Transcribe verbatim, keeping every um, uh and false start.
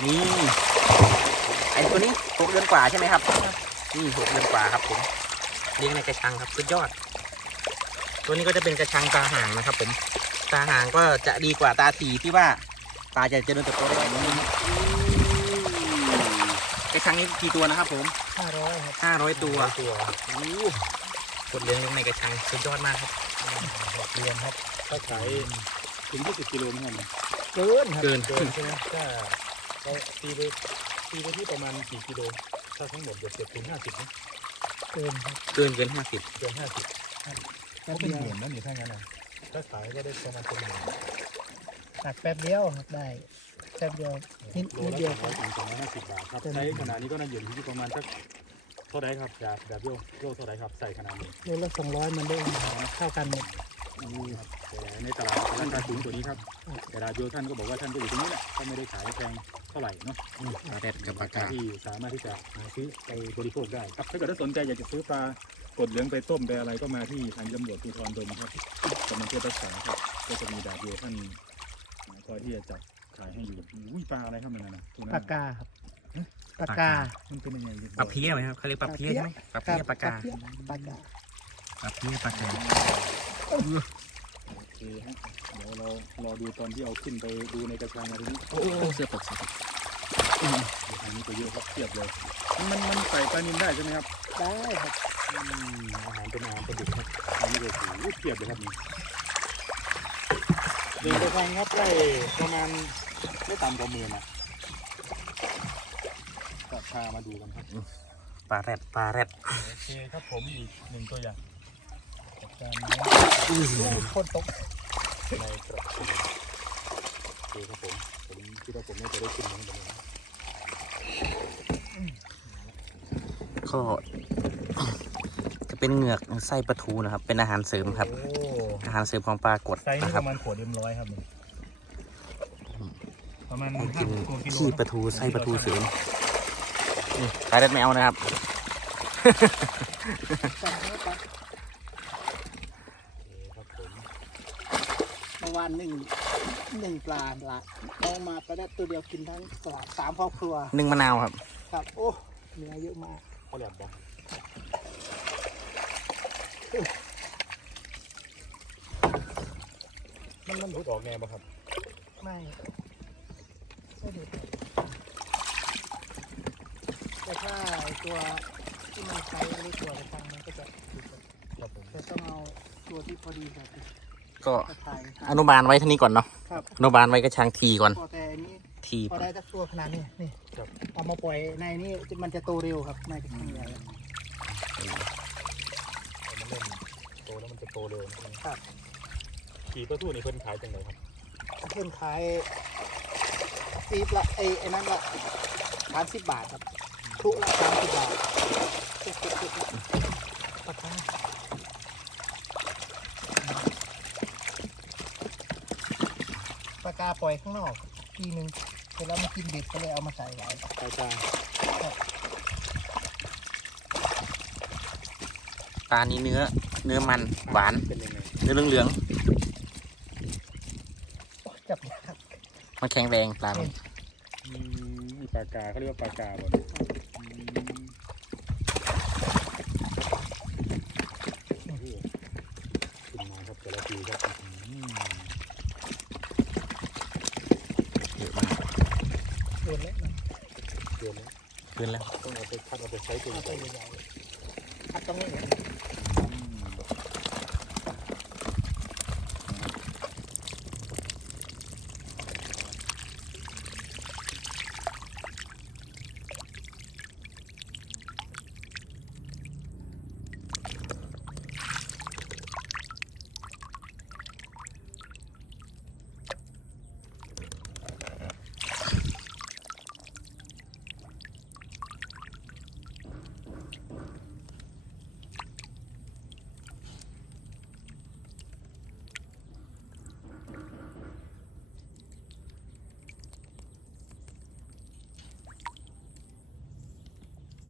นี่ไอตัวนี้หกเดือนกว่าใช่ไหมครับนี่หกเดือนกว่าครับผมเลี้ยงในกระชังครับสุดยอดตัวนี้ก็จะเป็นกระชังตาห่างนะครับผมตาห่างก็จะดีกว่าตาสีที่ว่าปลาจะเจริญเติบโตได้แบบนี้กระชังนี้กี่ตัวนะครับผมห้าร้อยครับห้าร้อยตัวตัวกดเลี้ยงในกระชังสุดยอดมากครับเรียนครับถ้าขายถึงยี่สิบกิโลนี่ครับเกินเกินเกินใช่ไหมถ้าเราตีไปตีไปที่ประมาณกี่กิโลถ้าทั้งหมดเกือบเกือบถึงห้าสิบนะเกินครับเกินเกินห้าสิบเกินห้าสิบก็เป็นหมื่นนั่นนี่ถ้างั้นนะถ้าขายก็ได้ประมาณเป็นหมื่นตัดแป๊บเดียวครับได้แป๊บเดียวนิดนิดเดียวครับสองร้อยห้าสิบบาทครับใช้ขนาดนี้ก็น่าอยู่ที่ประมาณสักเท่าไรครับจากแบบโยโยเท่าไรครับใส่ขนาดนี้โยละสองร้อยมันได้เท่ากันหมดแต่ในตลาดราคาสูงตัวนี้ครับแต่ราโยท่านก็บอกว่าท่านก็อยู่ตรงนี้แหละก็ไม่ได้ขายแพงเท่าไหร่เนาะปลาแรดกับปลากาที่สามารถที่จะหาซื้อไปบริโภคได้ครับถ้าเกิดถ้าสนใจอยากจะซื้อปลากดเหลืองไปต้มไปอะไรก็มาที่ทางตำรวจภูธรดมครับกำลังเพื่อรักษาครับก็จะมีดาบโยท่านคอยที่จะจับขายให้อยู่อุ้ยปลาอะไรครับมันนะปลากาครับปลากามันเป็นยังไงปลาเพี้ยไหมครับเขาเรียกปลาเพี้ยใช่ไหมปลาเพี้ยปลากาปลากาปลาเพี้ยปลากาโอเคฮะเดี๋ยวเรารอดูตอนที่เอาขึ้นไปดูในกระชังอะไรนี้โอ้เสือตกเสือตกอันนี้ก็เยอะครับเทียบเลยมันมันใส่ปลานิลได้ใช่ไหมครับได้ครับอาหารเป็นอาหารประดิษฐ์ครับอันนี้ก็ถือเทียบเลยครับนี่เดินกระชังครับได้ประมาณไม่ต่ำกว่าหมื่นอ่ะก็พามาดูกันครับปลาแรดปลาแรดโอเคครับผมอีกหนึ่งตัวอย่างจากการอุ้ยโคตรตกในกระชังโอเคครับผมผมคิดว่าผมน่าจะได้กินมันแบบนี้ก็จะเป็นเหงือกไส้ปลาทูนะครับเป็นอาหารเสริมครับอาหารเสริมของปลากดไส้นี่ประมาณขวดเอ็มร้อยครับประมาณกินขี้ปลาทูไส้ปลาทูเสริมปลาแรดไม่เอานะครับเมื่อวานหนึ่งหนึ่งปลาละเอามาปลาแรดตัวเดียวกินทั้งสามสามครอบครัวหนึ่งมะนาวครับครับโอ้เนื้อเยอะมากเขาแหลมบอกมันมันหลุดออกแงบ่ครับไม่ไม่หลุดแต่ถ้าตัวที่มันใช้หรือตัวกระชังมันก็จะหลุดครับผมแต่ต้องเอาตัวที่พอดีแบบก็อนุบาลไว้ท่านี้ก่อนเนาะอนุบาลไว้กระชังทีก่อนแต่อันนี้ทีพอได้ตัวขนาดนี้นี่เอามาปล่อยในนี่มันจะโตเร็วครับในกระชังใหญ่มันเริ่มโตแล้วมันจะโตเร็วนะครับขี่ตัวทู่นี่เพิ่นขายจังเลยครับเพิ่นขายปีบละไอ้ไอ้นั่นละสามสิบบาทครับทุละสามสิบบาทปลากาปลากาปล่อยข้างนอกทีนึงเสร็จแล้วมากินเบ็ดก็เลยเอามาใส่ไว้ปลากาปลานี้เนื้อเนื้อมันหวานเป็นยังไงเนื้อเหลืองๆจับยากมันแข็งแรงปลามีปลากาเขาเรียกว่าปลากาบ่ขึ้นมาครับแต่ละทีครับเยอะมากเกินแล้วเกินแล้วเกินแล้วต้องเอาไปคัดเอาไปใช้ตัวใหญ่คัดตรงนี้